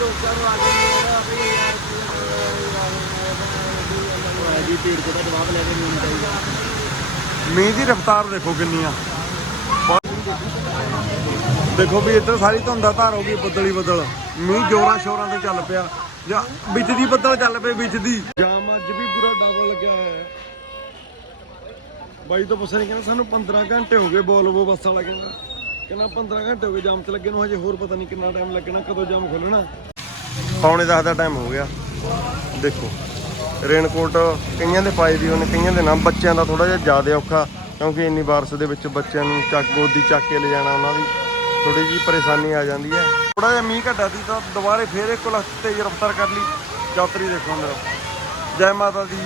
ਲੋਕਾਂ ਨੂੰ ਆ ਕੇ ਮੇਰਾ ਵੀ ਯਾਰ ਜੀ ਭੀੜ ਜਿਹੜਾ ਜਵਾਬ ਲੈ ਕੇ ਨਹੀਂ ਚਾਹੀਦਾ ਮੀਂਹ ਦੀ ਰਫ਼ਤਾਰ ਦੇਖੋ ਕਿੰਨੀ ਆ ਦੇਖੋ ਵੀ ਇੱਧਰ ਸਾਰੀ ਧੁੰਦਾ ਧਾਰ ਹੋ ਗਈ ਬੱਦਲੀ ਬੱਦਲ। ਮੀਂਹ ਜੋਰਾਂ ਸ਼ੋਰਾਂ ਤੇ ਚੱਲ ਪਿਆ। ਜਾਂ ਵਿੱਚ ਦੀ ਬੱਦਲ ਚੱਲ ਪਏ, ਵਿੱਚ ਦੀ। ਜਾਮ ਅੱਜ ਵੀ ਪੂਰਾ ਡਬਲ ਲੱਗਿਆ ਹੋਇਆ ਹੈ। ਬਾਈ ਤੋਂ ਪੁੱਛ ਰਹੇ ਕਹਿੰਦਾ ਸਾਨੂੰ 15 ਘੰਟੇ ਹੋ ਗਏ ਬੋਲਵੋ ਬੱਸ ਵਾਲਾ ਕਹਿੰਦਾ। ਕਹਿੰਦਾ 15 ਘੰਟੇ ਹੋ ਗਏ ਜਾਮ 'ਚ ਲੱਗੇ ਨੂੰ, ਹਜੇ ਹੋਰ ਪਤਾ ਨਹੀਂ ਕਿੰਨਾ ਟਾਈਮ ਲੱਗਣਾ, ਕਦੋਂ ਜਾਮ ਖੁੱਲਣਾ। ਪੌਣੇ 10 ਦਾ ਟਾਈਮ ਹੋ ਗਿਆ। ਦੇਖੋ ਰੇਨਕੋਟ ਕਈਆਂ ਦੇ ਪਾਏ ਵੀ ਉਹਨੇ ਕਈਆਂ ਦੇ ਨਾ, ਬੱਚਿਆਂ ਦਾ ਥੋੜਾ ਜਿਹਾ ਜ਼ਿਆਦਾ ਔਖਾ, ਕਿਉਂਕਿ ਇੰਨੀ ਬਾਰਿਸ਼ ਦੇ ਵਿੱਚ ਬੱਚਿਆਂ ਨੂੰ ਚੱਕ, ਗੋਦੀ ਚੱਕ ਕੇ ਲੈ ਜਾਣਾ ਉਹਨਾਂ ਦੀ ਥੋੜੀ ਜਿਹੀ ਪਰੇਸ਼ਾਨੀ ਆ ਜਾਂਦੀ ਹੈ। ਥੋੜਾ ਜਿਹਾ ਮੀਂਹ ਘਟਾ ਦੀ ਤਾਂ ਦੁਬਾਰੇ ਫੇਰ ਇੱਕ ਲੱਖ ਤੇਜ਼ ਰਫ਼ਤਾਰ ਕਰ ਲਈ। ਯਾਤਰੀ ਦੇਖੋ ਅੰਦਰ। ਜੈ ਮਾਤਾ ਦੀ।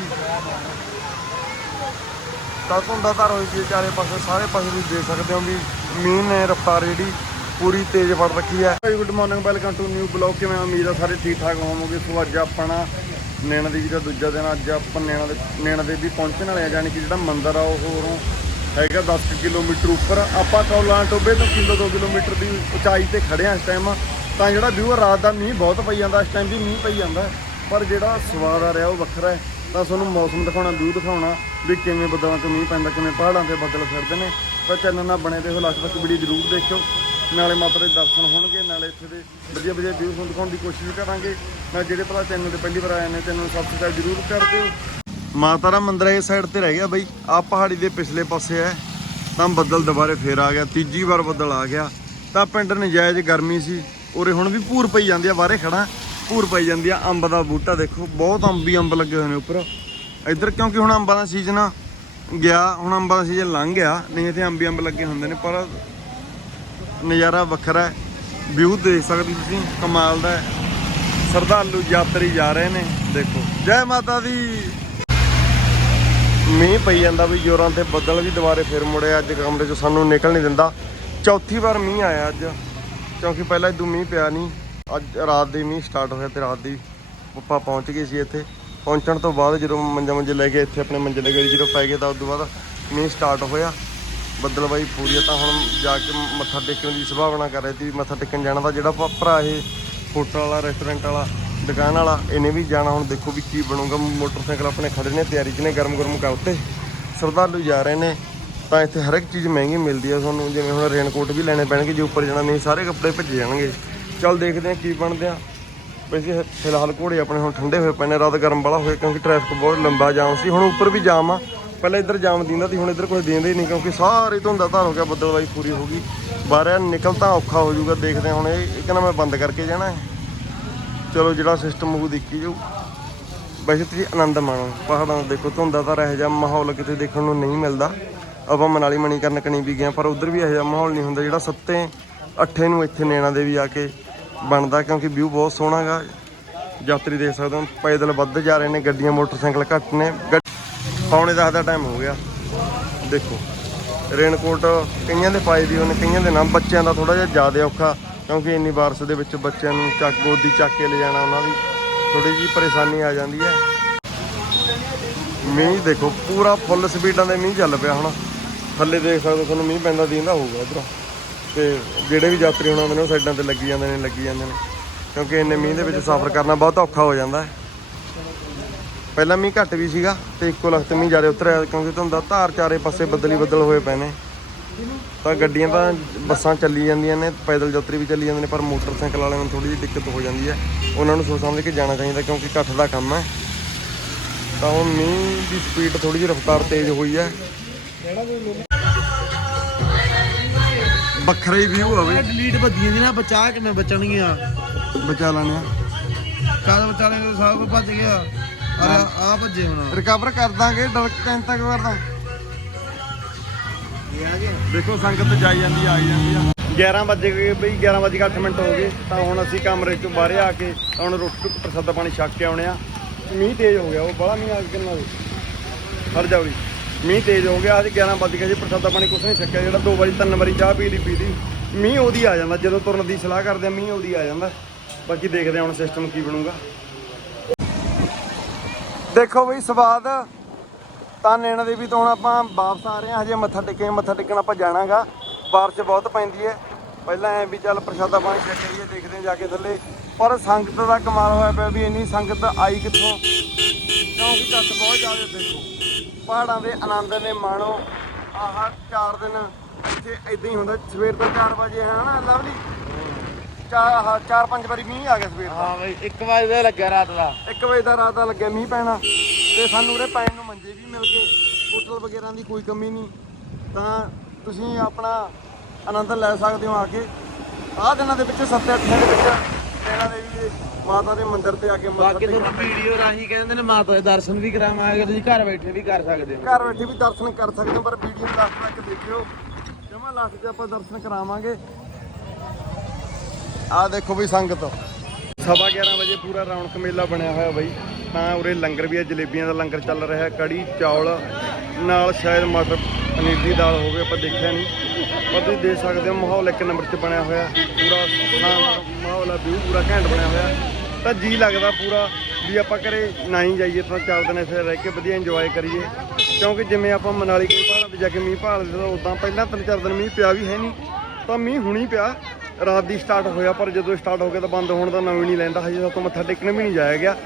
ਤਾਂ ਧੁੰਦਾ ਧਾਰ ਹੋਈ ਸੀ ਚਾਰੇ ਪਾਸੇ ਸਾਰੇ ਪਾਸੇ ਤੁਸੀਂ ਦੇਖ ਸਕਦੇ ਹੋ ਵੀ ਮੀਂਹ ਨੇ ਰਫ਼ਤਾਰ ਜਿਹੜੀ ਪੂਰੀ ਤੇਜ਼ ਫੜ ਰੱਖੀ ਹੈ। Good morning welcome to new blog ਕਿਵੇਂ ਉਮੀਦ ਆ ਸਾਰੇ ਠੀਕ ਠਾਕ ਹੋਵੋਗੇ। ਸੋ ਅੱਜ ਆਪਣਾ ਨੈਣਾ ਦੇਵੀ ਦਾ ਦੂਜਾ ਦਿਨ ਅੱਜ ਆਪਾਂ ਨੈਣਾ ਦੇ, ਨੈਣਾ ਦੇਵੀ ਪਹੁੰਚਣ ਵਾਲੇ ਆ। ਜਾਣੀ ਕਿ ਜਿਹੜਾ ਮੰਦਿਰ ਆ, ਉਹ ਹੋਰੋਂ ਹੈਗਾ 10 ਕੁ ਕਿਲੋਮੀਟਰ ਉੱਪਰ। ਆਪਾਂ ਕੌਲਾਂ ਟੋਬੇ ਤੋਂ ਕਿਲੋ 2 ਕਿਲੋਮੀਟਰ ਦੀ ਉਚਾਈ ਤੇ ਖੜੇ ਆ ਇਸ ਟਾਈਮ ਤਾਂ ਜਿਹੜਾ ਵਿਊ ਆ ਰਾਤ ਦਾ ਮੀਂਹ ਬਹੁਤ ਪਈ ਜਾਂਦਾ, ਇਸ ਟਾਈਮ ਵੀ ਮੀਂਹ ਪਈ ਜਾਂਦਾ। ਪਰ ਜਿਹੜਾ ਸਵਾਦ ਆ ਰਿਹਾ, ਉਹ ਵੱਖਰਾ ਹੈ। ਤਾਂ ਤੁਹਾਨੂੰ ਮੌਸਮ ਦਿਖਾਉਣਾ, ਵਿਊ ਦਿਖਾਉਣਾ ਵੀ ਕਿਵੇਂ ਬੱਦਲਾਂ 'ਚ ਮੀਂਹ ਪੈਂਦਾ, ਕਿਵੇਂ ਪਹਾੜਾਂ ਤੇ ਬੱਦਲ ਫਿਰਦੇ ਨੇ। ਤਾਂ ਚੈਨਲ ਨਾਲ ਬਣੇ ਰਹੋ, ਲਾਸਟ ਤੱਕ ਵੀਡੀਓ ਜ਼ਰੂਰ ਦੇਖਿਓ। ਨਾਲੇ ਮਾਤਾ ਦੇ ਦਰਸ਼ਨ ਹੋਣਗੇ, ਨਾਲੇ ਇੱਥੇ ਦੇ ਵਧੀਆ ਵਧੀਆ ਵਿਊ ਤੁਹਾਨੂੰ ਦਿਖਾਉਣ ਦੀ ਕੋਸ਼ਿਸ਼ ਕਰਾਂਗੇ। ਮੈਂ ਜਿਹੜੇ ਭਲਾ ਚੈਨਲ ਤੇ ਪਹਿਲੀ ਵਾਰ ਆਏ ਨੇ, ਚੈਨਲ ਨੂੰ ਸਬਸਕ੍ਰਾਈਬ ਜ਼ਰੂਰ ਕਰ ਦਿਓ। ਮਾਤਾ ਦਾ ਮੰਦਿਰ ਇਸ ਸਾਈਡ ਤੇ ਰਹਿ ਗਿਆ ਬਈ ਆ ਪਹਾੜੀ ਦੇ ਪਿਛਲੇ ਪਾਸੇ ਹੈ। ਤਾਂ ਬੱਦਲ ਦੁਬਾਰੇ ਫੇਰ ਆ ਗਿਆ, ਤੀਜੀ ਵਾਰ ਬੱਦਲ ਆ ਗਿਆ। ਤਾਂ ਪਿੰਡ ਨਜਾਇਜ਼ ਗਰਮੀ ਸੀ, ਉਰੇ ਹੁਣ ਵੀ ਭੂਰ ਪਈ ਜਾਂਦੀ ਆ, ਬਾਹਰੇ ਖੜਾ ਭੂਰ ਪਈ ਜਾਂਦੀ ਆ, ਅੰਬ ਦਾ ਬੂਟਾ ਦੇਖੋ, ਬਹੁਤ ਅੰਬ ਹੀ ਅੰਬ ਲੱਗੇ ਹੋਏ ਨੇ ਉੱਪਰ। ਇੱਧਰ ਕਿਉਂਕਿ ਹੁਣ ਅੰਬਾਂ ਦਾ ਸੀਜ਼ਨ ਆ, ਗਿਆ, ਹੁਣ ਅੰਬਾਂ ਦਾ ਸੀਜ਼ਨ ਲੰਘ ਗਿਆ, ਨਹੀਂ ਇੱਥੇ ਅੰਬੀ ਅੰਬ ਲੱਗੇ ਹੁੰਦੇ ਨੇ, ਪਰ ਨਜ਼ਾਰਾ ਵੱਖਰਾ ਹੈ। ਵਿਊ ਦੇਖ ਸਕਦੇ ਤੁਸੀਂ, ਕਮਾਲ ਦਾ ਹੈ। ਸ਼ਰਧਾਲੂ ਯਾਤਰੀ ਜਾ ਰਹੇ ਨੇ, ਦੇਖੋ। ਜੈ ਮਾਤਾ ਦੀ। ਮੀਂਹ ਪਈ ਜਾਂਦਾ ਵੀ ਜੋਰਾਂ ਤੇ ਬੱਦਲ ਵੀ ਦੁਬਾਰੇ ਫਿਰ ਮੁੜਿਆ ਅੱਜ ਕਮਰੇ ਚੋਂ ਸਾਨੂੰ ਨਿਕਲ ਨਹੀਂ ਦਿੰਦਾ। ਚੌਥੀ ਵਾਰ ਮੀਂਹ ਆਇਆ ਅੱਜ, ਕਿਉਂਕਿ ਪਹਿਲਾਂ ਇਦੋਂ ਮੀਂਹ ਪਿਆ ਨਹੀਂ। ਅੱਜ ਰਾਤ ਦੇ ਮੀਂਹ ਸਟਾਰਟ ਹੋਇਆ ਤੇ ਰਾਤ ਦੀ ਪਪਾ ਪਹੁੰਚ ਗਏ ਸੀ ਇੱਥੇ। ਪਹੁੰਚਣ ਤੋਂ ਬਾਅਦ ਜਦੋਂ ਮੰਜੇ ਮੰਜੇ ਲੈ ਕੇ ਇੱਥੇ ਆਪਣੇ ਮੰਜੇ ਲੈ ਗਏ ਜਦੋਂ ਪੈ ਗਏ ਤਾਂ ਉਸ ਤੋਂ ਬਾਅਦ ਮੀਂਹ ਸਟਾਰਟ ਹੋਇਆ। ਬੱਦਲਬਾਈ ਪੂਰੀ ਆ ਤਾਂ ਹੁਣ ਜਾ ਕੇ ਮੱਥਾ ਟੇਕਣ ਦੀ ਸੰਭਾਵਨਾ ਕਰ ਰਹੇ ਸੀ ਮੱਥਾ ਟੇਕਣ ਜਾਣਾ ਤਾਂ ਜਿਹੜਾ ਭਰਾ ਇਹ ਹੋਟਲ ਵਾਲਾ ਰੈਸਟੋਰੈਂਟ ਵਾਲਾ, ਦੁਕਾਨ ਵਾਲਾ, ਇਹਨੇ ਵੀ ਜਾਣਾ। ਹੁਣ ਦੇਖੋ ਵੀ ਕੀ ਬਣੂਗਾ। ਮੋਟਰਸਾਈਕਲ ਆਪਣੇ ਖੜੇ ਨੇ, ਤਿਆਰੀ 'ਚ ਨੇ ਗਰਮ ਗਰਮ ਕਰਤੇ ਸ਼ਰਧਾਲੂ ਜਾ ਰਹੇ ਨੇ। ਤਾਂ ਇੱਥੇ ਹਰ ਇੱਕ ਚੀਜ਼ ਮਹਿੰਗੀ ਮਿਲਦੀ ਆ ਤੁਹਾਨੂੰ। ਜਿਵੇਂ ਹੁਣ ਰੇਨਕੋਟ ਵੀ ਲੈਣੇ ਪੈਣਗੇ, ਜੇ ਉੱਪਰ ਜਾਣਾ, ਨਹੀਂ, ਸਾਰੇ ਕੱਪੜੇ ਭੱਜੇ ਜਾਣਗੇ। ਚੱਲ ਦੇਖਦੇ ਆ ਕੀ ਬਣਦੇ ਆ। ਵੈਸੇ ਫਿਲਹਾਲ ਘੋੜੇ ਆਪਣੇ ਹੁਣ ਠੰਡੇ ਹੋਏ ਪਏ ਨੇ, ਰਾਤ ਗਰਮ ਵਾਲਾ ਹੋਇਆ ਕਿਉਂਕਿ ਟ੍ਰੈਫਿਕ ਬਹੁਤ ਲੰਬਾ ਜਾਮ ਸੀ। ਹੁਣ ਉੱਪਰ ਵੀ ਜਾਮ ਆ। ਪਹਿਲਾਂ ਇੱਧਰ ਜਾਮ ਦਿੰਦਾ ਸੀ, ਹੁਣ ਇੱਧਰ ਕੁਝ ਦੇਂਦੇ ਹੀ ਨਹੀਂ ਕਿਉਂਕਿ ਸਾਰੇ ਧੁੰਦਾ ਧਾਰ ਹੋ ਗਿਆ, ਬੱਦਲਵਾਈ ਪੂਰੀ ਹੋ ਗਈ। ਬਾਹਰ ਨਿਕਲ ਤਾਂ ਔਖਾ ਹੋ ਜਾਊਗਾ, ਦੇਖਦੇ ਹਾਂ ਹੁਣ ਇਹ ਇਹ ਕਹਿੰਦਾ ਮੈਂ ਬੰਦ ਕਰਕੇ ਜਾਣਾ ਹੈ। ਚਲੋ ਜਿਹੜਾ ਸਿਸਟਮ ਉਹ ਦੇਖੀ ਜਾਊ। ਵੈਸੇ ਤੁਸੀਂ ਆਨੰਦ ਮਾਣੋ। ਪਹਾੜਾਂ ਦਾ ਦੇਖੋ, ਧੁੰਦਾ ਤਾਂ ਇਹੋ ਜਿਹਾ ਮਾਹੌਲ ਕਿਤੇ ਦੇਖਣ ਨੂੰ ਨਹੀਂ ਮਿਲਦਾ। ਆਪਾਂ ਮਨਾਲੀ ਮਣੀ ਕਰਨ ਕਣੀ ਵੀ ਗਏ ਪਰ ਉਧਰ ਵੀ ਇਹੋ ਜਿਹਾ ਮਾਹੌਲ ਨਹੀਂ ਹੁੰਦਾ ਜਿਹੜਾ ਸੱਤੇ ਅੱਠੇ ਨੂੰ ਇੱਥੇ ਨੈਣਾ ਦੇ ਵੀ ਆ ਕੇ ਬਣਦਾ ਕਿਉਂਕਿ ਵਿਊ ਬਹੁਤ ਸੋਹਣਾ ਗਾ। ਯਾਤਰੀ ਦੇਖ ਸਕਦੇ ਹੋ ਪੈਦਲ ਵੱਧ ਜਾ ਰਹੇ ਨੇ, ਗੱਡੀਆਂ, ਮੋਟਰਸਾਈਕਲ ਘੱਟ ਨੇ। ਗੱਡ- ਪੌਣੇ 10 ਦਾ ਟਾਈਮ ਹੋ ਗਿਆ। ਦੇਖੋ ਰੇਨਕੋਟ ਕਈਆਂ ਦੇ ਪਾਏ ਦੀ ਉਹਨੇ ਕਈਆਂ ਦੇ ਨਾ। ਬੱਚਿਆਂ ਦਾ ਥੋੜਾ ਜਿਹਾ ਜ਼ਿਆਦਾ ਔਖਾ, ਕਿਉਂਕਿ ਇੰਨੀ ਬਾਰਿਸ਼ ਦੇ ਵਿੱਚ ਬੱਚਿਆਂ ਨੂੰ ਚੱਕ ਗੋਦੀ ਚੱਕ ਕੇ ਲੈ ਜਾਣਾ, ਉਹਨਾਂ ਦੀ ਥੋੜੀ ਜਿਹੀ ਪਰੇਸ਼ਾਨੀ ਆ ਜਾਂਦੀ ਹੈ। ਮੀਂਹ ਦੇਖੋ, ਪੂਰਾ ਫੁੱਲ ਸਪੀਡਾਂ ਦੇ ਮੀਂਹ ਚੱਲ ਪਿਆ ਹੁਣ। ਥੱਲੇ ਦੇਖ ਸਕਦੇ ਹੋ, ਤੁਹਾਨੂੰ ਮੀਂਹ ਪੈਂਦਾ ਦੀਂਦਾ ਹੋਊਗਾ ਇਧਰੋਂ। ਤੇ ਜਿਹੜੇ ਵੀ ਯਾਤਰੀ ਹੁਣ ਆਉਂਦੇ ਨੇ ਉਹ ਸਾਈਡਾਂ ਤੇ ਲੱਗੀ ਜਾਂਦੇ ਨੇ, ਲੱਗੀ ਜਾਂਦੇ ਨੇ। ਕਿਉਂਕਿ ਇੰਨੇ ਮੀਂਹ ਦੇ ਵਿੱਚ ਸਫ਼ਰ ਕਰਨਾ ਬਹੁਤ ਔਖਾ ਹੋ ਜਾਂਦਾ ਹੈ। ਪਹਿਲਾਂ ਮੀਂਹ ਘੱਟ ਵੀ ਸੀਗਾ ਤੇ ਇੱਕੋ ਲਖਤ ਮੀਂਹ ਜ਼ਿਆਦਾ ਉਤਰਿਆ ਕਿਉਂਕਿ ਤੁਹਾਨੂੰ ਧਾਰ ਚਾਰੇ ਪਾਸੇ ਬੱਦਲੀ ਬੱਦਲ ਹੋਏ ਪਏ ਨੇ। ਤਾਂ ਗੱਡੀਆਂ ਤਾਂ ਬੱਸਾਂ ਚੱਲੀ ਜਾਂਦੀਆਂ ਨੇ, ਪੈਦਲ ਯਾਤਰੀ ਵੀ ਚੱਲੀ ਜਾਂਦੇ ਨੇ, ਪਰ ਮੋਟਰਸਾਈਕਲ ਵਾਲਿਆਂ ਨੂੰ ਥੋੜੀ ਜਿਹੀ ਦਿੱਕਤ ਹੋ ਜਾਂਦੀ ਹੈ। ਉਹਨਾਂ ਨੂੰ ਸੋਚ ਸਮਝ ਕੇ ਜਾਣਾ ਚਾਹੀਦਾ ਕਿਉਂਕਿ ਇਕੱਠ ਦਾ ਕੰਮ ਹੈ। ਤਾਂ ਉਹ ਮੀਂਹ ਦੀ ਸਪੀਡ ਥੋੜੀ ਜਿਹੀ ਰਫ਼ਤਾਰ ਤੇਜ਼ ਹੋਈ ਹੈ। ਵੱਖਰਾ ਹੀ ਵਿਊ ਹੋਵੇ ਡਿਲੀਟ ਬੱਦੀਆਂ ਦੀ ਨਾ ਬਚਾ ਕਿਵੇਂ ਬਚਣਗੀਆਂ? ਬਚਾ ਲੈਣੇ ਕਾਦ ਬਚਾਣੇ ਦੇ ਸਭ ਭੱਜ ਗਿਆ। ਆ ਆ ਭੱਜੇ ਹੁਣ। ਰਿਕਵਰ ਕਰ ਦਾਂਗੇ ਡਰ ਟੈਂਤਾ ਕਰ ਦਾਂ ਦੇਖੋ ਸੰਗਤ ਜਾਈ ਜਾਂਦੀ ਆਈ ਜਾਂਦੀ ਆ। 11 ਵਜੇ ਗਏ ਬਈ 11 ਵਜੇ 8 ਮਿੰਟ ਹੋ ਗਏ। ਤਾਂ ਹੁਣ ਅਸੀਂ ਕਮਰੇ ਚੋਂ ਬਾਹਰ ਆ ਕੇ ਤਾਂ ਹੁਣ ਰੋਟੀ ਪ੍ਰਸਾਦਾ ਪਾਣੀ ਛੱਕ ਕੇ ਆਉਣੇ ਆ। ਮੀਂਹ ਤੇਜ਼ ਹੋ ਗਿਆ ਉਹ ਬੜਾ ਮੀਂਹ ਆ ਕੇ। ਕਿੰਨਾ ਹਰ ਜਾਵੜੀ ਮੀਂਹ ਤੇਜ਼ ਹੋ ਗਿਆ, ਅੱਜ 11 ਵਜੇ ਗਿਆ ਜੀ, ਪ੍ਰਸਾਦਾ ਪਾਣੀ ਕੁਛ ਨਹੀਂ ਛੱਕਿਆ, ਜਿਹੜਾ ਦੋ ਵਾਰੀ, ਤਿੰਨ ਵਾਰੀ ਚਾਹ ਪੀ ਲਈ ਪੀ ਲਈ। ਮੀਂਹ ਉਹਦੀ ਆ ਜਾਂਦਾ, ਜਦੋਂ ਤੁਰਨ ਦੀ ਸਲਾਹ ਕਰਦੇ ਆ, ਮੀਂਹ ਉਹਦੀ ਆ ਜਾਂਦਾ। ਬਾਕੀ ਦੇਖਦੇ ਹਾਂ ਹੁਣ ਸਿਸਟਮ ਕੀ ਬਣੂਗਾ। ਦੇਖੋ ਬਈ, ਸਵਾਦ ਤਾਂ ਨੈਣਾ ਦੇਵੀ ਤੋਂ ਹੁਣ ਆਪਾਂ ਵਾਪਸ ਆ ਰਹੇ ਹਾਂ, ਹਜੇ ਮੱਥਾ ਟੇਕੇ ਮੱਥਾ ਟੇਕਣ ਆਪਾਂ ਜਾਣਾਗਾ। ਬਾਰਿਸ਼ ਬਹੁਤ ਪੈਂਦੀ ਹੈ। ਪਹਿਲਾਂ ਐ ਵੀ ਚੱਲ ਪ੍ਰਸ਼ਾਦਾ ਪਾਣੀ ਛਕ ਲਈਏ ਦੇਖਦੇ ਹਾਂ ਜਾ ਕੇ ਥੱਲੇ। ਪਰ ਸੰਗਤ ਦਾ ਕਮਾਲ ਹੋਇਆ ਪਿਆ ਵੀ ਇੰਨੀ ਸੰਗਤ ਆਈ ਕਿੱਥੋਂ? ਕਿਉਂਕਿ ਕੱਟ ਬਹੁਤ ਜ਼ਿਆਦਾ ਦੇਖੋ। ਪਹਾੜਾਂ ਦੇ ਆਨੰਦ ਨੇ ਮਾਣੋ। ਆਹ ਚਾਰ ਦਿਨ ਇੱਥੇ ਇਦਾਂ ਹੀ ਹੁੰਦਾ ਸਵੇਰ ਤੋਂ 4 ਵਜੇ ਹੈ ਨਾ ਲਵਲੀ? ਚਾਰ ਪੰਜ ਵਾਰੀ ਮੀਂਹ ਆ ਗਿਆ ਸਵੇਰ ਦਾ ਹਾਂ ਬਈ 1 ਵਜੇ ਦਾ ਲੱਗਿਆ ਰਾਤ ਦਾ। 1 ਵਜੇ ਦਾ ਰਾਤ ਦਾ ਲੱਗਿਆ ਮੀਂਹ ਪੈਣਾ। ਤੇ ਸਾਨੂੰ ਉਰੇ ਪੈਣ ਨੂੰ ਮੰਜੇ ਵੀ ਮਿਲ ਗਏ। ਹੋਟਲ ਵਗੈਰਾ ਦੀ ਕੋਈ ਕਮੀ ਨਹੀਂ। ਤਾਂ ਤੁਸੀਂ ਆਪਣਾ ਆਨੰਦ ਲੈ ਸਕਦੇ ਹੋ ਆ ਕੇ। ਆਹ ਦਿਨਾਂ ਦੇ ਵਿੱਚ ਸੱਤ ਅੱਠ ਦਿਨਾਂ ਦੇ ਵਿੱਚ ਨੈਣਾ ਦੇਵੀ ਦੇ ਮਾਤਾ ਦੇ ਮੰਦਿਰ ਤੇ ਆ ਕੇ ਮੱਥਾ ਬਾਕੀ ਟੇਕਣਾ। ਤੁਹਾਨੂੰ ਵੀਡੀਓ ਰਾਹੀਂ ਕਹਿੰਦੇ ਨੇ ਮਾਤਾ ਦੇ ਦਰਸ਼ਨ ਵੀ ਕਰਾਵਾਂਗੇ ਤੁਸੀਂ ਘਰ ਬੈਠੇ ਵੀ ਕਰ ਸਕਦੇ ਹੋ। ਘਰ ਬੈਠੇ ਵੀ ਦਰਸ਼ਨ ਕਰ ਸਕਦੇ ਹੋ ਪਰ ਵੀਡੀਓ ਨੂੰ ਲਾਸਟ ਤੱਕ ਦੇਖਿਓ। ਜਮਾ ਲਾਸਟ ਤੇ ਆਪਾਂ ਦਰਸ਼ਨ ਕਰਾਵਾਂਗੇ। ਆਹ ਦੇਖੋ ਵੀ ਸੰਗਤ। ਸਵਾ 11 ਵਜੇ ਪੂਰਾ ਰੌਣਕ ਮੇਲਾ ਬਣਿਆ ਹੋਇਆ ਬਈ। ਤਾਂ ਉਰੇ ਲੰਗਰ ਵੀ ਹੈ ਜਲੇਬੀਆਂ ਦਾ ਲੰਗਰ ਚੱਲ ਰਿਹਾ ਹੈ ਕੜੀ ਚੌਲ। ਨਾਲ ਸ਼ਾਇਦ ਮਟਰ ਪਨੀਰ ਦੀ ਦਾਲ ਹੋਵੇ ਆਪਾਂ ਦੇਖਿਆ ਨਹੀਂ। ਪਰ ਤੁਸੀਂ ਦੇਖ ਸਕਦੇ ਹੋ, ਮਾਹੌਲ ਇੱਕ ਨੰਬਰ 'ਚ ਬਣਿਆ ਹੋਇਆ, ਪੂਰਾ ਸ਼ਾਨਦਾਰ ਮਾਹੌਲ ਆ, ਵਿਊ ਪੂਰਾ ਘੈਂਟ ਬਣਿਆ ਹੋਇਆ। ਤਾਂ ਜੀ ਲੱਗਦਾ ਪੂਰਾ ਵੀ ਆਪਾਂ ਘਰੇ ਨਾ ਹੀ ਜਾਈਏ ਤਾਂ ਚਾਰ ਦਿਨ ਇੱਥੇ ਰਹਿ ਕੇ ਵਧੀਆ ਇੰਜੋਏ ਕਰੀਏ। ਕਿਉਂਕਿ ਜਿਵੇਂ ਆਪਾਂ ਮਨਾਲੀ ਕਈ ਪਹਾੜਾਂ ਤੇ ਜਾ ਕੇ ਮੀਂਹ ਭਾਲਦੇ ਤਾਂ ਉਦਾਂ ਪਹਿਲਾਂ ਤਿੰਨ ਚਾਰ ਦਿਨ ਮੀਂਹ ਪਿਆ ਵੀ ਹੈ ਨਹੀਂ ਤਾਂ ਮੀਂਹ ਹੁਣੀ ਪਿਆ। ਰਾਤ ਦੀ ਸਟਾਰਟ ਹੋਇਆ, ਪਰ ਜਦੋਂ ਸਟਾਰਟ ਹੋ ਗਿਆ ਤਾਂ ਬੰਦ ਹੋਣ ਦਾ ਨਾਮ ਹੀ ਨਹੀਂ ਲੈਂਦਾ, ਹਜੇ ਤੱਕ ਮੱਥਾ ਟੇਕਣ ਵੀ ਨਹੀਂ ਜਾਇਆ ਗਿਆ।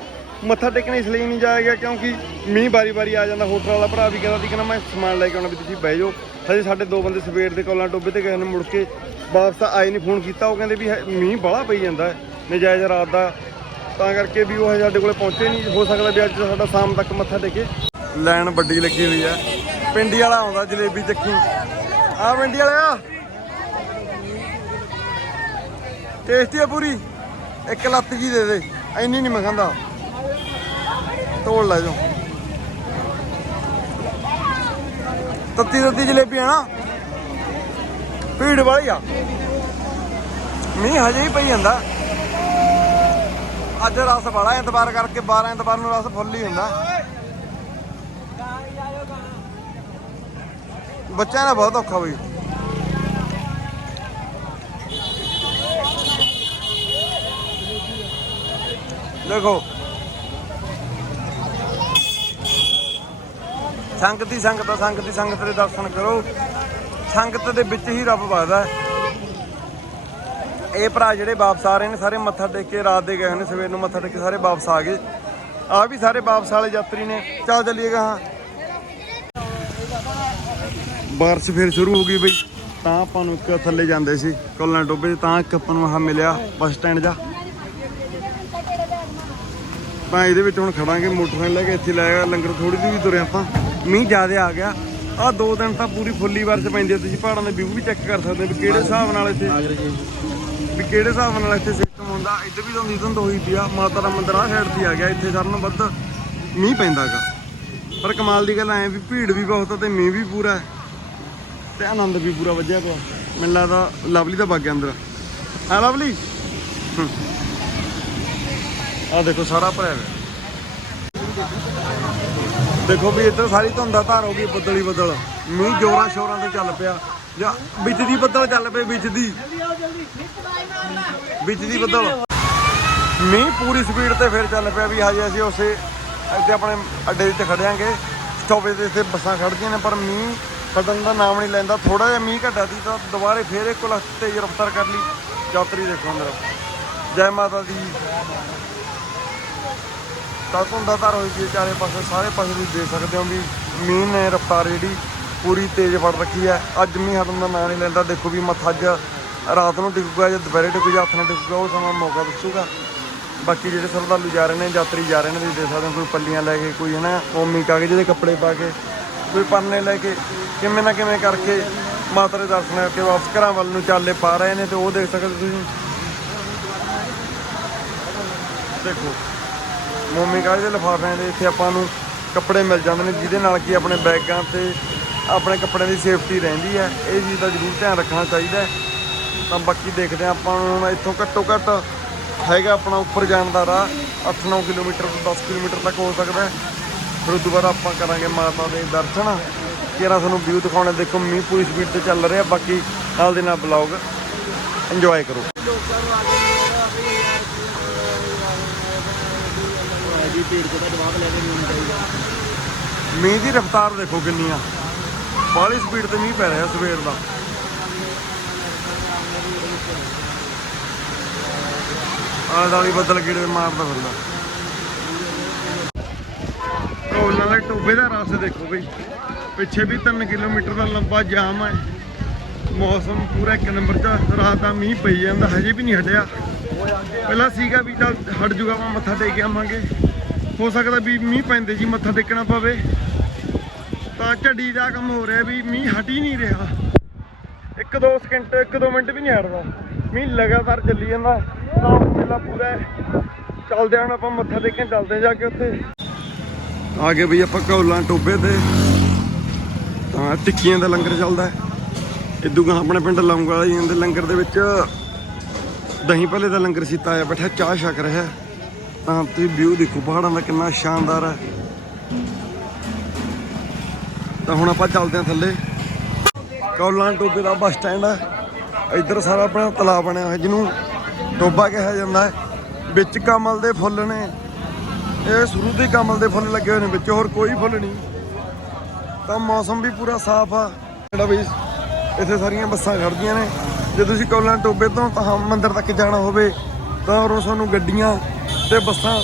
ਮੱਥਾ ਟੇਕਣ ਇਸ ਲਈ ਨਹੀਂ ਜਾਇਆ ਗਿਆ ਕਿਉਂਕਿ ਮੀਂਹ ਵਾਰੀ-ਵਾਰੀ ਆ ਜਾਂਦਾ, ਹੋਟਲ ਵਾਲਾ ਭਰਾ ਵੀ ਕਹਿੰਦਾ ਸੀ, ਕਹਿੰਦਾ ਮੈਂ ਸਮਾਨ ਲੈ ਕੇ ਆਉਣਾ ਵੀ ਤੁਸੀਂ ਬਹਿ ਜਾਓ। ਹਜੇ ਸਾਡੇ ਦੋ ਬੰਦੇ ਸਵੇਰ ਦੇ ਕੋਲਾਂ ਟੋਬੇ ਤੇ ਗਏ ਨੇ ਮੁੜ ਕੇ ਵਾਪਸ ਆਏ ਨਹੀਂ ਫੋਨ ਕੀਤਾ ਉਹ ਕਹਿੰਦੇ ਵੀ ਹੈ- ਮੀਂਹ ਬਾਹਲਾ ਪਈ ਜਾਂਦਾ ਹੈ, ਨਜਾਇਜ਼ ਰਾਤ ਦਾ। ਤਾਂ ਕਰਕੇ ਵੀ ਉਹ ਹਜੇ ਸਾਡੇ ਕੋਲੇ ਪਹੁੰਚੇ ਨਹੀਂ ਹੋ ਸਕਦਾ ਵੀ ਅੱਜ ਸਾਡਾ ਸ਼ਾਮ ਤੱਕ ਮੱਥਾ ਟੇਕੇ। ਲਾਈਨ ਵੱਡੀ ਲੱਗੀ ਹੋਈ ਹੈ ਪਿੰਡੀ ਵਾਲਾ ਆਉਂਦਾ ਜਲੇਬੀ ਚੱਕੀ। ਆ ਪਿੰਡੀ ਵਾਲਿਆ। ਟੇਸਟੀ ਆ ਪੂਰੀ। ਇੱਕ ਲੱਤ ਜੀ ਦੇ ਦੇ ਐਨੀ ਨਹੀਂ ਮੈਂ ਖਾਂਦਾ ਤੋੜ ਲੈ ਜੋ ਤੱਤੀ ਤੱਤੀ ਜਲੇਬੀ ਆ ਨਾ। ਭੀੜ ਵਾਲੀ ਆ। ਮੀਂਹ ਹਜੇ ਹੀ ਪਈ ਜਾਂਦਾ। ਅੱਜ ਰਸ ਬੜਾ ਐਤਵਾਰ ਕਰਕੇ 12 ਐਤਵਾਰ ਨੂੰ ਰਸ ਫੁੱਲ ਹੀ ਹੁੰਦਾ। ਬੱਚਿਆਂ ਦਾ ਬਹੁਤ ਔਖਾ ਬਈ। ਦੇਖੋ ਸੰਗਤ ਦੀ ਸੰਗਤ ਆ ਸੰਗਤ ਦੀ ਸੰਗਤ ਦੇ ਦਰਸ਼ਨ ਕਰੋ। ਸੰਗਤ ਦੇ ਵਿੱਚ ਹੀ ਰੱਬ ਵਸਦਾ ਇਹ ਭਰਾ ਜਿਹੜੇ ਵਾਪਸ ਆ ਰਹੇ ਨੇ, ਸਾਰੇ ਮੱਥਾ ਟੇਕ ਕੇ ਰਾਤ ਦੇ ਗਏ ਨੇ, ਸਵੇਰ ਨੂੰ ਮੱਥਾ ਟੇਕ ਕੇ ਸਾਰੇ ਵਾਪਸ ਆ ਗਏ। ਆ ਵੀ ਸਾਰੇ ਵਾਪਸ ਵਾਲੇ ਯਾਤਰੀ ਨੇ। ਚੱਲ ਚੱਲੀਏਗਾ ਹਾਂ ਬਾਰਿਸ਼ ਫਿਰ ਸ਼ੁਰੂ ਹੋ ਗਈ ਬਈ। ਤਾਂ ਆਪਾਂ ਨੂੰ ਇੱਕ ਥੱਲੇ ਜਾਂਦੇ ਸੀ, ਕੋਲਾਂ ਟੋਬੇ ਤਾਂ ਇੱਕ ਆਪਾਂ ਨੂੰ ਆਹ ਮਿਲਿਆ ਬੱਸ ਸਟੈਂਡ ਜਾ। ਤਾਂ ਇਹਦੇ ਵਿੱਚ ਹੁਣ ਖੜਾਂਗੇ ਮੋਟਰਸਾਈਕਲ ਲੈ ਕੇ ਇੱਥੇ ਲਾਇਆ ਲੰਗਰ ਥੋੜੀ ਜਿਹੀ ਵੀ ਤੁਰੇ ਆਪਾਂ। ਮੀਂਹ ਜ਼ਿਆਦਾ ਆ ਗਿਆ। ਆ ਦੋ ਦਿਨ ਤਾਂ ਪੂਰੀ ਫੁੱਲੀ ਬਾਰਿਸ਼ ਪੈਂਦੀ ਹੈ ਤੁਸੀਂ ਪਹਾੜਾਂ ਦੇ ਵਿਊ ਵੀ ਚੈੱਕ ਕਰ ਸਕਦੇ ਹੋ ਵੀ ਕਿਹੜੇ ਹਿਸਾਬ ਨਾਲ ਇੱਥੇ ਵੀ ਕਿਹੜੇ ਹਿਸਾਬ ਨਾਲ ਇੱਥੇ ਸਿਸਟਮ ਹੁੰਦਾ। ਇੱਧਰ ਵੀ ਧੁੰਦੀ ਧੁੰਦ ਹੋਈ ਪਈ ਆ ਮਾਤਾ ਦਾ ਮੰਦਿਰ ਆ ਸਾਈਡ ਤੇ ਆ ਗਿਆ ਇੱਥੇ ਸਾਰਿਆਂ ਨਾਲੋਂ ਵੱਧ ਮੀਂਹ ਪੈਂਦਾਗਾ ਪਰ ਕਮਾਲ ਦੀ ਗੱਲ ਐ ਵੀ ਭੀੜ ਵੀ ਬਹੁਤ ਆ ਤੇ ਮੀਂਹ ਵੀ ਪੂਰਾ ਤੇ ਆਨੰਦ ਵੀ ਪੂਰਾ ਵੱਜਿਆ ਪਿਆ। ਮੈਨੂੰ ਲੱਗਦਾ ਲਵਲੀ ਦਾ ਗਿਆ ਅੰਦਰ। ਹਾਂ ਲਵਲੀ? ਆ ਦੇਖੋ ਸਾਰਾ ਭਰਿਆ ਹੋਇਆ। ਦੇਖੋ ਵੀ ਇੱਧਰ ਸਾਰੀ ਧੁੰਦਾ ਧਾਰ ਹੋ ਗਈ ਬੱਦਲੀ ਬੱਦਲ। ਮੀਂਹ ਜੋਰਾਂ ਸ਼ੋਰਾਂ ਤੇ ਚੱਲ ਪਿਆ। ਜਾਂ ਵਿੱਚ ਦੀ ਬੱਦਲ ਚੱਲ ਪਏ, ਵਿੱਚ ਦੀ। ਵਿੱਚ ਦੀ ਬੱਦਲ। ਮੀਂਹ ਪੂਰੀ ਸਪੀਡ ਤੇ ਫਿਰ ਚੱਲ ਪਿਆ ਵੀ ਹਜੇ ਅਸੀਂ ਉਸੇ ਇੱਥੇ ਆਪਣੇ ਅੱਡੇ ਤੇ ਖੜਿਆਂਗੇ ਸਟਾਪੇਜ ਤੇ ਇੱਥੇ ਬੱਸਾਂ ਖੜਦੀਆਂ ਨੇ, ਪਰ ਮੀਂਹ ਖੜਨ ਦਾ ਨਾਮ ਨਹੀਂ ਲੈਂਦਾ। ਥੋੜਾ ਜਿਹਾ ਮੀਂਹ ਘਟਾ ਦੀ ਤਾਂ ਦੁਬਾਰੇ ਫੇਰ ਇੱਕ ਲੱਖ ਤੇਜ਼ ਰਫ਼ਤਾਰ ਕਰ ਲਈ। ਯਾਤਰੀ ਦੇਖੋ ਮੇਰਾ ਜੈ ਮਾਤਾ ਦੀ। ਤਾਂ ਧੁੰਦਾ ਧਰ ਹੋਈ ਸੀ ਚਾਰੇ ਪਾਸੇ ਸਾਰੇ ਪਾਸੇ ਤੁਸੀਂ ਦੇਖ ਸਕਦੇ ਹੋ ਵੀ ਮੀਂਹ ਨੇ ਰਫ਼ਤਾਰ ਜਿਹੜੀ ਪੂਰੀ ਤੇਜ਼ ਫੜ ਰੱਖੀ ਹੈ। ਅੱਜ ਮੀਂਹ ਹਟਣ ਦਾ ਨਾਂ ਨਹੀਂ ਲੈਂਦਾ। ਦੇਖੋ ਵੀ ਮੱਥਾ ਅੱਜ ਰਾਤ ਨੂੰ ਡਿੱਗੂਗਾ ਜਾਂ ਦੁਪਹਿਰੇ ਡਿੱਗੂਗਾ, ਹੱਥ ਨਾਲ ਡਿੱਗੂਗਾ, ਉਹ ਸਮਾਂ ਮੌਕਾ ਦੱਸੂਗਾ। ਬਾਕੀ ਜਿਹੜੇ ਸ਼ਰਧਾਲੂ ਜਾ ਰਹੇ ਨੇ, ਯਾਤਰੀ ਜਾ ਰਹੇ ਨੇ, ਤੁਸੀਂ ਦੇਖ ਸਕਦੇ ਹੋ, ਕੋਈ ਪੱਲੀਆਂ ਲੈ ਕੇ, ਕੋਈ ਹਨਾ ਓਮੀ ਕਾਗਜ਼ ਦੇ ਕੱਪੜੇ ਪਾ ਕੇ, ਕੋਈ ਪਰਨੇ ਲੈ ਕੇ, ਕਿਵੇਂ ਨਾ ਕਿਵੇਂ ਕਰਕੇ ਮਾਤਾ ਦੇ ਦਰਸ਼ਨ ਕਰਕੇ ਵਾਪਸ ਘਰਾਂ ਵੱਲ ਨੂੰ ਚਾਲੇ ਪਾ ਰਹੇ ਨੇ ਤੇ ਉਹ ਦੇਖ ਸਕਦੇ ਤੁਸੀਂ। ਦੇਖੋ ਮੋਮੀ ਕਾਗਜ਼ ਦੇ ਲਿਫਾਫਿਆਂ ਦੇ? ਇੱਥੇ ਆਪਾਂ ਨੂੰ ਕੱਪੜੇ ਮਿਲ ਜਾਂਦੇ ਨੇ, ਜਿਹਦੇ ਨਾਲ ਕਿ ਆਪਣੇ ਬੈਗਾਂ ਤੇ ਆਪਣੇ ਕੱਪੜਿਆਂ ਦੀ ਸੇਫਟੀ ਰਹਿੰਦੀ ਹੈ। ਇਹ ਚੀਜ਼ ਦਾ ਜ਼ਰੂਰ ਧਿਆਨ ਰੱਖਣਾ ਚਾਹੀਦਾ ਤਾਂ ਬਾਕੀ ਦੇਖਦੇ ਹਾਂ ਆਪਾਂ ਨੂੰ ਹੁਣ ਇੱਥੋਂ ਘੱਟੋ ਘੱਟ ਹੈਗਾ ਆਪਣਾ ਉੱਪਰ ਜਾਣ ਦਾ ਰਾਹ। 8-9 ਕਿਲੋਮੀਟਰ ਤੋਂ 10 ਕਿਲੋਮੀਟਰ ਤੱਕ ਹੋ ਸਕਦਾ ਫਿਰ ਉਸ ਤੋਂ ਬਾਅਦ ਆਪਾਂ ਕਰਾਂਗੇ ਮਾਤਾ ਦੇ ਦਰਸ਼ਨ। ਜਿਹੜਾ ਤੁਹਾਨੂੰ ਵਿਊ ਦਿਖਾਉਣਾ, ਦੇਖੋ ਮੀਂਹ ਪੂਰੀ ਸਪੀਡ ਤੇ ਚੱਲ ਰਿਹਾ। ਬਾਕੀ ਨਾਲ ਦੇ ਨਾਲ ਬਲੌਗ ਇੰਜੋਏ ਕਰੋ। ਜੀ ਭੀੜ ਕੋਲ ਤਾਂ ਜਵਾਬ ਲੈ ਕੇ ਨਹੀਂ ਆਉਣਾ ਚਾਹੀਦਾ। ਮੀਂਹ ਦੀ ਰਫ਼ਤਾਰ ਦੇਖੋ ਕਿੰਨੀ ਆ। ਬਾਹਲੀ ਸਪੀਡ ਤੇ ਮੀਂਹ ਪੈ ਰਿਹਾ ਸਵੇਰ ਦਾ। ਆਲੇ ਦਾਲੇ ਬੱਦਲ ਕੀੜੇ ਮਾਰਦਾ ਫਿਰਦਾ। ਕੋਲਾਂ ਦੇ ਟੋਬੇ ਦਾ ਰਸ ਦੇਖੋ ਬਈ। ਪਿੱਛੇ ਵੀ 3 ਕਿਲੋਮੀਟਰ ਦਾ ਲੰਬਾ ਜਾਮ ਹੈ। ਮੌਸਮ ਪੂਰਾ ਇੱਕ ਨੰਬਰ ਦਾ ਰਾਤ ਦਾ ਮੀਂਹ ਪਈ ਜਾਂਦਾ, ਹਜੇ ਵੀ ਨਹੀਂ ਹਟਿਆ। ਪਹਿਲਾਂ ਸੀਗਾ ਵੀ ਚੱਲ ਹਟ ਜੂਗਾ, ਆਪਾਂ ਮੱਥਾ ਟੇਕ ਆਵਾਂਗੇ। ਹੋ ਸਕਦਾ ਵੀ ਮੀਂਹ ਪੈਂਦੇ ਜੀ, ਮੱਥਾ ਟੇਕਣਾ ਪਵੇ। ਤਾਂ ਝੱਡੀ ਦਾ ਕੰਮ ਹੋ ਰਿਹਾ ਵੀ ਮੀਂਹ ਹਟ ਹੀ ਨਹੀਂ ਰਿਹਾ। ਇੱਕ ਦੋ ਸਕਿੰਟ ਇੱਕ ਦੋ ਮਿੰਟ ਵੀ ਨਹੀਂ ਹਟਦਾ। ਮੀਂਹ ਲਗਾਤਾਰ ਚੱਲੀ ਜਾਂਦਾ। ਤਾਂ ਮੇਲਾ ਪੂਰਾ ਚੱਲਦੇ ਹਾਂ ਆਪਾਂ, ਮੱਥਾ ਟੇਕਣ ਚੱਲਦੇ ਜਾ ਕੇ ਉੱਥੇ। ਆ ਗਏ ਬਈ ਆਪਾਂ ਕੌਲਾਂ ਟੋਬੇ ਤੇ। ਤਾਂ ਟਿੱਕੀਆਂ ਦਾ ਲੰਗਰ ਚੱਲਦਾ ਹੈ। ਇਦੂ ਆਪਣੇ ਪਿੰਡ ਲੌਂਗ ਵਾਲਾ ਜੀ ਦੇ ਲੰਗਰ ਦੇ ਵਿੱਚ ਦਹੀਂ ਭੱਲੇ ਦਾ ਲੰਗਰ ਸੀਤਾ ਆਇਆ ਬੈਠਾ, ਚਾਹ ਛਕ ਰਿਹਾ ਤਾਂ ਤੁਸੀਂ ਵਿਊ ਦੇਖੋ, ਪਹਾੜਾਂ ਦਾ ਕਿੰਨਾ ਸ਼ਾਨਦਾਰ ਹੈ। ਤਾਂ ਹੁਣ ਆਪਾਂ ਚੱਲਦੇ ਹਾਂ ਥੱਲੇ। ਕੌਲਾਂ ਟੋਬੇ ਦਾ ਬੱਸ ਸਟੈਂਡ ਹੈ। ਇੱਧਰ ਸਾਰਾ ਆਪਣਾ ਤਲਾਬ ਬਣਿਆ ਹੋਇਆ, ਜਿਹਨੂੰ ਟੋਬਾ ਕਿਹਾ ਜਾਂਦਾ ਹੈ। ਵਿੱਚ ਕਮਲ ਦੇ ਫੁੱਲ ਨੇ। ਇਹ ਸ਼ੁਰੂ ਦੇ ਕਮਲ ਦੇ ਫੁੱਲ ਲੱਗੇ ਹੋਏ ਨੇ ਵਿੱਚ, ਹੋਰ ਕੋਈ ਫੁੱਲ ਨਹੀਂ। ਤਾਂ ਮੌਸਮ ਵੀ ਪੂਰਾ ਸਾਫ਼ ਆ। ਜਿਹੜਾ ਵੀ ਇੱਥੇ ਸਾਰੀਆਂ ਬੱਸਾਂ ਖੜਦੀਆਂ ਨੇ। ਜੇ ਤੁਸੀਂ ਕੌਲਾਂ ਟੋਬੇ ਤੋਂ ਤਾਂ ਮੰਦਿਰ ਤੱਕ ਜਾਣਾ ਹੋਵੇ, ਤਾਂ ਉਰੋਂ ਤੁਹਾਨੂੰ ਗੱਡੀਆਂ ਤੇ ਬੱਸਾਂ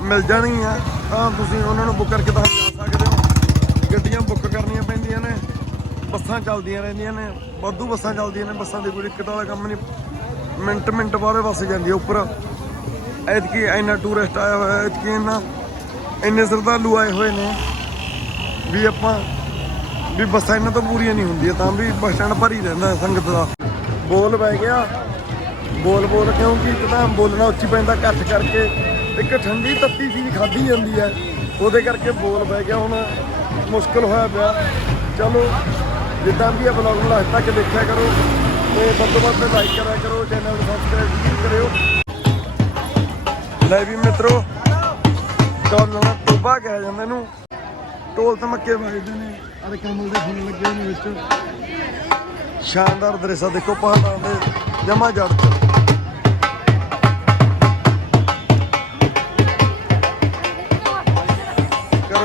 ਮਿਲ ਜਾਣਗੀਆਂ। ਤਾਂ ਤੁਸੀਂ ਉਹਨਾਂ ਨੂੰ ਬੁੱਕ ਕਰਕੇ ਤਾਂ ਜਾ ਸਕਦੇ ਹੋ। ਗੱਡੀਆਂ ਬੁੱਕ ਕਰਨੀਆਂ ਪੈਂਦੀਆਂ ਨੇ। ਬੱਸਾਂ ਚੱਲਦੀਆਂ ਰਹਿੰਦੀਆਂ ਨੇ। ਵਾਧੂ ਬੱਸਾਂ ਚੱਲਦੀਆਂ ਨੇ। ਬੱਸਾਂ ਦੀ ਕੋਈ ਦਿੱਕਤ ਵਾਲਾ ਕੰਮ ਨਹੀਂ। ਮਿੰਟ ਮਿੰਟ ਬਾਅਦ ਬੱਸ ਜਾਂਦੀ ਹੈ ਉੱਪਰ। ਐਤਕੀ ਇੰਨਾ ਟੂਰਿਸਟ ਆਇਆ ਹੋਇਆ, ਐਤਕੀ ਇੰਨਾ ਇੰਨੇ ਸ਼ਰਧਾਲੂ ਆਏ ਹੋਏ ਨੇ ਵੀ ਆਪਾਂ ਵੀ ਬੱਸਾਂ ਇਹਨਾਂ ਤੋਂ ਪੂਰੀਆਂ ਨਹੀਂ ਹੁੰਦੀਆਂ। ਤਾਂ ਵੀ ਬੱਸ ਸਟੈਂਡ ਭਰੀ ਰਹਿੰਦਾ ਸੰਗਤ ਦਾ। ਬੋਲ ਪੈ ਗਿਆ। ਬੋਲ ਬੋਲ ਕਿਉਂਕਿ ਇੱਕ ਤਾਂ ਬੋਲਣਾ ਉੱਚੀ ਪੈਂਦਾ ਇਕੱਠ ਕਰਕੇ, ਇੱਕ ਠੰਡੀ ਤੱਤੀ ਚੀਜ਼ ਖਾਧੀ ਜਾਂਦੀ ਹੈ, ਉਹਦੇ ਕਰਕੇ ਬੋਲ ਪੈ ਗਿਆ ਹੁਣ, ਮੁਸ਼ਕਲ ਹੋਇਆ ਪਿਆ। ਚਲੋ, ਜਿੱਦਾਂ ਵੀ ਇਹ ਬਲੌਗ ਨੂੰ ਅੱਜ ਤੱਕ ਦੇਖਿਆ ਕਰੋ, ਤੇ ਵੱਧ ਤੋਂ ਵੱਧ ਲਾਈਕ ਕਰਿਆ ਕਰੋ ਚੈਨਲ ਨੂੰ ਸਬਸਕ੍ਰਾਈਬ ਜ਼ਰੂਰ ਕਰਿਓ। ਲੈ ਵੀ ਮਿੱਤਰੋ ਟੋਲਣਾ ਟੋਬਾ ਕਿਹਾ ਜਾਂਦਾ ਇਹਨੂੰ। ਟੋਲ ਧਮੱਕੇ ਵੱਜਦੇ ਨੇ ਅਰੇ ਕਮਲ ਦੇ ਫੁੱਲ ਲੱਗੇ ਹੋਏ ਨੇ ਵਿੱਚ। ਸ਼ਾਨਦਾਰ ਦ੍ਰਿਸ਼ ਦੇਖੋ ਪਹਾੜਾਂ ਦੇ ਜਮਾ ਜੜ ਚ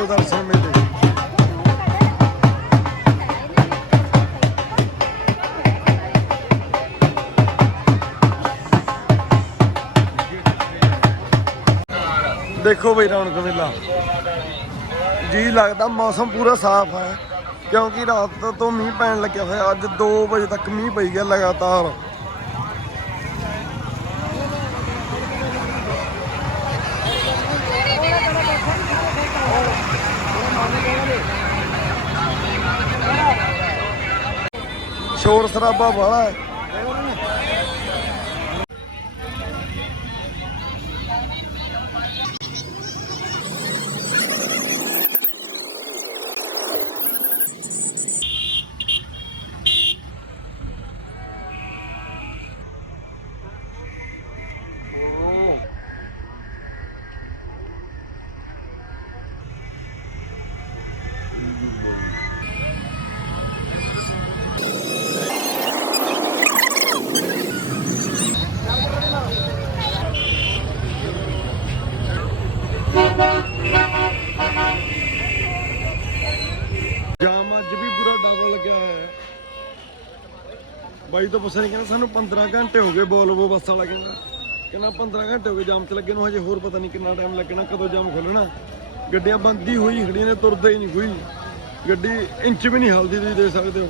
ਕਰੋ ਦਰਸ਼ਨ ਮੇਲੇ ਦੇਖੋ ਬਈ ਰੌਣਕ ਮੇਲਾ। ਜੀ ਲੱਗਦਾ ਮੌਸਮ ਪੂਰਾ ਸਾਫ਼ ਹੈ, ਕਿਉਂਕਿ ਰਾਤ ਤੋਂ ਮੀਂਹ ਪੈਣ ਲੱਗਿਆ ਹੋਇਆ, ਅੱਜ 2 ਵਜੇ ਤੱਕ ਮੀਂਹ ਪਈ ਗਿਆ ਲਗਾਤਾਰ। ਸ਼ੋਰ ਸ਼ਰਾਬਾ ਬਾਹਲਾ ਹੈ। ਬਾਈ ਤੋਂ ਪੁੱਛਿਆ ਕਹਿੰਦਾ ਸਾਨੂੰ 15 ਘੰਟੇ ਹੋ ਗਏ ਬੋਲਵੋ ਬੱਸ ਵਾਲਾ ਕਹਿੰਦਾ। ਕਹਿੰਦਾ 15 ਘੰਟੇ ਹੋ ਗਏ ਜਾਮ 'ਚ ਲੱਗੇ ਨੂੰ, ਹਜੇ ਹੋਰ ਪਤਾ ਨਹੀਂ ਕਿੰਨਾ ਟਾਈਮ ਲੱਗਣਾ, ਕਦੋਂ ਜਾਮ ਖੁੱਲਣਾ। ਗੱਡੀਆਂ ਬੰਦ ਹੋਈ, ਖੜੀਆਂ ਨੇ, ਤੁਰਦਾ ਹੀ ਨਹੀਂ ਕੋਈ। ਗੱਡੀ ਇੰਚ ਵੀ ਨਹੀਂ ਹਲਦੀ, ਤੁਸੀਂ ਦੇਖ ਸਕਦੇ ਹੋ।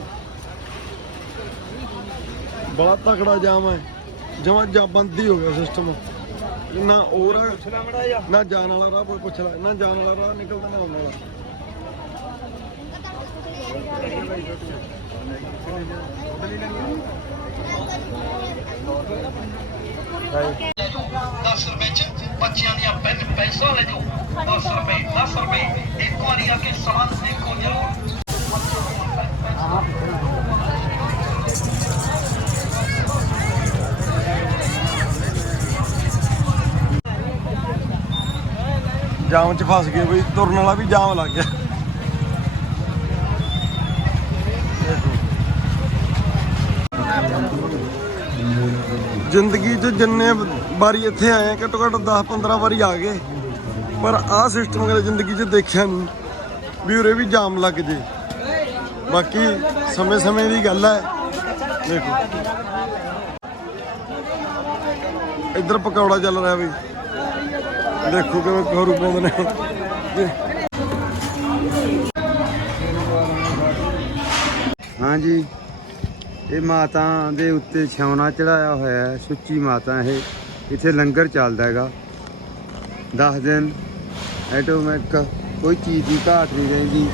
ਬੜਾ ਤਕੜਾ ਜਾਮ ਹੈ। ਜਮਾ ਜਾ ਬੰਦ ਹੀ ਹੋ ਗਿਆ ਸਿਸਟਮ ਨਾ ਹੋਰ ਨਾ ਜਾਣ ਵਾਲਾ ਰਾਹ ਕੋਈ ਪੁੱਛ ਲੈ, ਨਾ ਜਾਣ ਵਾਲਾ ਰਾਹ ਨਿਕਲਦਾ ਨਾ ਆਉਣ ਵਾਲਾ। ਦਸ ਰੁਪਏ ਚ ਬੱਚਿਆਂ ਦੀਆਂ ਪੈਨ ਪੈਸਾ ਲੈ ਜਾਓ। 10 ਰੁਪਏ 10 ਰੁਪਏ। ਇੱਕ ਵਾਰੀ ਆ ਕੇ ਸਮਾਨ ਦੇਖੋ ਜਰੂਰ। ਜਾਮ 'ਚ ਫਸ ਗਏ ਬਈ, ਤੁਰਨ ਵਾਲਾ ਵੀ ਜਾਮ ਲੱਗ ਗਿਆ। ਜ਼ਿੰਦਗੀ 'ਚ ਜਿੰਨੇ ਵਾਰੀ ਇੱਥੇ ਆਏ ਆ, ਘੱਟੋ ਘੱਟ 10 15 ਵਾਰੀ ਆ ਗਏ। ਪਰ ਆਹ ਸਿਸਟਮ ਕਦੇ ਜ਼ਿੰਦਗੀ 'ਚ ਦੇਖਿਆ ਨਹੀਂ, ਵੀ ਉਰੇ ਵੀ ਜਾਮ ਲੱਗ ਜੇ। ਬਾਕੀ ਸਮੇਂ ਸਮੇਂ ਦੀ ਗੱਲ ਹੈ। ਦੇਖੋ। ਇੱਧਰ ਪਕੌੜਾ ਚੱਲ ਰਿਹਾ ਵੀ। ਦੇਖੋ ਕਿਵੇਂ ਖਰੂ ਪਾਉਂਦੇ ਨੇ। ਹਾਂਜੀ। ਇਹ ਮਾਤਾ ਦੇ ਉੱਤੇ ਛਾਉਣਾ ਚੜਾਇਆ ਹੋਇਆ ਹੈ, ਸੁੱਚੀ ਮਾਤਾ ਇਹ। ਇੱਥੇ ਲੰਗਰ ਚੱਲਦਾ ਹੈਗਾ। 10 ਦਿਨ ਆਟੋਮੈਟਿਕ ਕੋਈ ਚੀਜ਼ ਦੀ ਘਾਟ ਨਹੀਂ ਰਹਿੰਦੀ।